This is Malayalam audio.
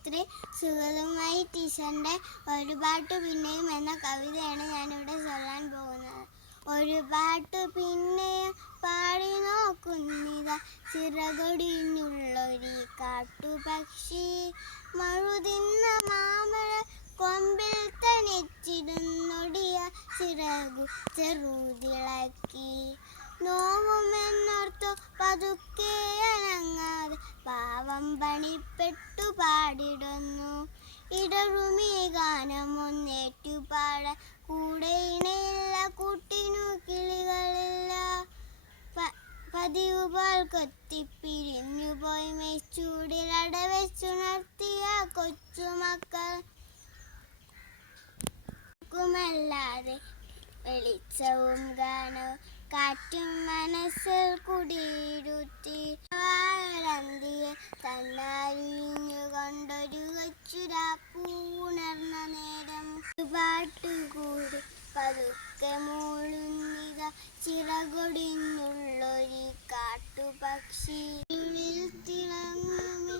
ഗായത്രി. സുഗതമായി ടീച്ചറിൻ്റെ ഒരു പാട്ട് പിന്നെയും എന്ന കവിതയാണ് ഞാനിവിടെ ചൊല്ലാൻ പോകുന്നത്. ഒരു പാട്ട് പിന്നെയും പാടി നോക്കുന്നിതാ, ചിറകൊടിഞ്ഞുള്ളൊരു കാട്ടുപക്ഷി. മഴുതിന്ന മാമഴ കൊമ്പിൽ തനിച്ചിടുന്നൊടിയ ചിറകു ചെറുതിളക്കി. നോവുമെന്നോർത്തു പതുക്കെ അനങ്ങാതെ പാവം പണിപ്പെട്ടു പാടിടുന്നു. ഇടറുമീ ഗാനമൊന്നേറ്റുപാടാൻ കൂടെ ഇണയില്ല, കൂട്ടിനു കിളികളില്ല. പതിവ് പോൽ കൊത്തിപ്പിരിഞ്ഞു പോയി മെയ്ച്ചൂടിൽ അടവെച്ചുണർത്തിയ കൊച്ചുമക്കൾ ല്ലാതെ വെളിച്ചവും ഗാനവും കാറ്റും മനസ്സിൽ കുടിയിരുത്തി. ആരന്തിയെ തന്നാലിഞ്ഞുകൊണ്ടൊരു കൊച്ചുരാപ്പൂണർന്ന നേരം പാട്ടുകൂടി പതുക്കെ മൂളുന്നിത, ചിറകൊടിഞ്ഞുള്ളൊരു കാട്ടുപക്ഷി. തിളങ്ങുമി